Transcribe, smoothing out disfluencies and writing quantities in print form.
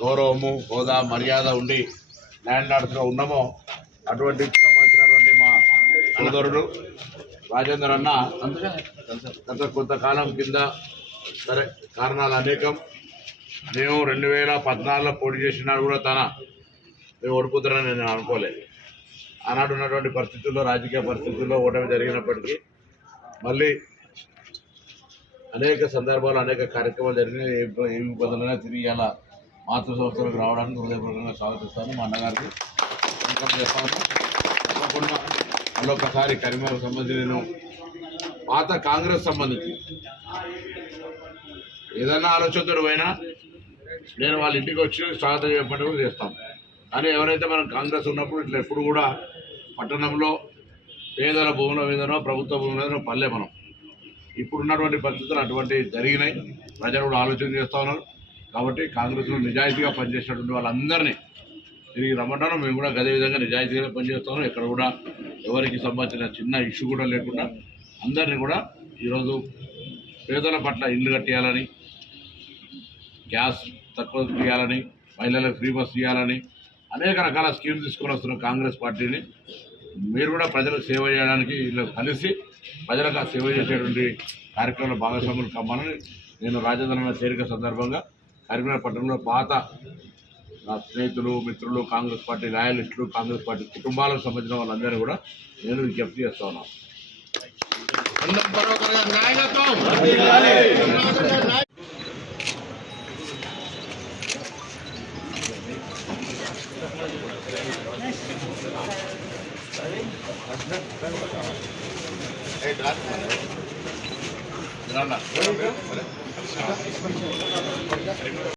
గౌరవము హోదా మర్యాద ఉండి ల్యాండ్ లార్డ్స్గా ఉన్నామో అటువంటి సంబంధించినటువంటి మా సోదరుడు రాజేందర్ అన్న గత కొంతకాలం కింద సరే కారణాలు అనేకం మేము 2014లో పోటీ చేసినా కూడా మేము ఓడిపోతారని నేను అనుకోలేదు. ఆనాడు ఉన్నటువంటి పరిస్థితుల్లో రాజకీయ పరిస్థితుల్లో ఓటమి జరిగినప్పటికీ మళ్ళీ అనేక సందర్భాలు అనేక కార్యక్రమాలు జరిగినాయి. ఏ ఇబ్బందులైనా తిరిగి ఇలా మాతృ సంస్థలకు రావడానికి హృదయపూర్వకంగా స్వాగతిస్తాను. మా అన్నగారికి వెల్కమ్ చేస్తాను. తప్పకుండా మళ్ళొకసారి కరీంనగర్ సంబంధించి నేను పాత కాంగ్రెస్ సంబంధించి ఏదైనా ఆలోచనతో పోయినా నేను వాళ్ళ ఇంటికి వచ్చి స్వాగతం చెప్పడం కూడా చేస్తాను. కానీ ఎవరైతే మనం కాంగ్రెస్ ఉన్నప్పుడు ఇట్లా ఎప్పుడు కూడా పట్టణంలో పేదల భూముల మీదనో ప్రభుత్వ భూముల మీదనో పల్లె మనం ఇప్పుడున్నటువంటి పరిస్థితులు అటువంటి జరిగినాయి. ప్రజలు కూడా ఆలోచన చేస్తూ ఉన్నారు. కాబట్టి కాంగ్రెస్లో నిజాయితీగా పనిచేసినటువంటి వాళ్ళందరినీ తిరిగి రమ్మంటాను. మేము కూడా అదే విధంగా నిజాయితీగా పనిచేస్తాను. ఎక్కడ కూడా ఎవరికి సంబంధించిన చిన్న ఇష్యూ కూడా లేకుండా అందరినీ కూడా ఈరోజు పేదల పట్ల ఇల్లు కట్టేయాలని, గ్యాస్ తక్కువ తీయాలని, మహిళలకు ఫ్రీ బస్ తీయాలని అనేక రకాల స్కీమ్స్ తీసుకొని వస్తున్న కాంగ్రెస్ పార్టీని మీరు కూడా ప్రజలకు సేవ చేయడానికి వీళ్ళు కలిసి ప్రజలకు ఆ సేవ చేసేటువంటి కార్యక్రమంలో భాగస్వాములు కమ్మాలని నేను రాజధాని చేరిక సందర్భంగా కరీంనగర్ పట్టణంలో పాత నా స్నేహితులు మిత్రులు కాంగ్రెస్ పార్టీ రాయలిస్టులు కాంగ్రెస్ పార్టీ కుటుంబాలకు సంబంధించిన వాళ్ళందరూ కూడా నేను విజ్ఞప్తి చేస్తా ఉన్నాను.